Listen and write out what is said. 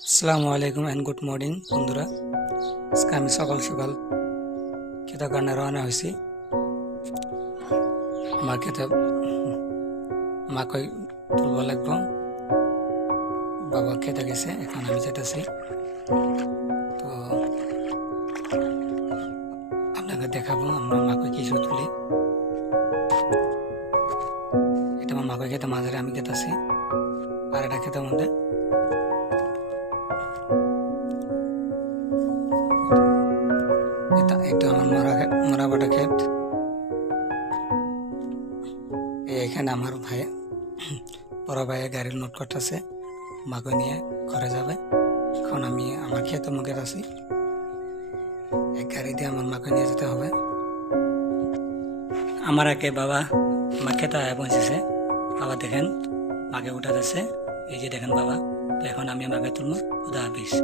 আসসালামু আলাইকুম and good morning বন্ধুরা। আজকে আমি সকাল সকাল খেতে কারণে রওনা হয়েছি। আমার খেতে মাকে তুলব লাগবো, বাবা খেতে গেছে, এখন আমি যেতেছি। তো আপনাকে দেখাবো আমরা মাকে কিছু তুলি। এটা আমার মাকে খেতে মাঝারে আমি খেতেছি, আর এটা খেতে মধ্যে এটা আমার মরা বাটা ক্ষেত। এখানে আমার ভাই বড় ভাইয়ের গাড়ির নোট করতেছে, মাকে নিয়ে ঘরে যাবে। এখন আমি আমার ক্ষেতের মুখে আছি, এক গাড়ি দিয়ে আমার মাকে নিয়ে যেতে হবে। আমার আগে বাবা মা খেতে পৌঁছেছে। বাবা দেখেন মাকে উঠা যাচ্ছে, এই যে দেখেন বাবা। তো এখন আমি মাকে তুলবো। খুদা হাফিজ।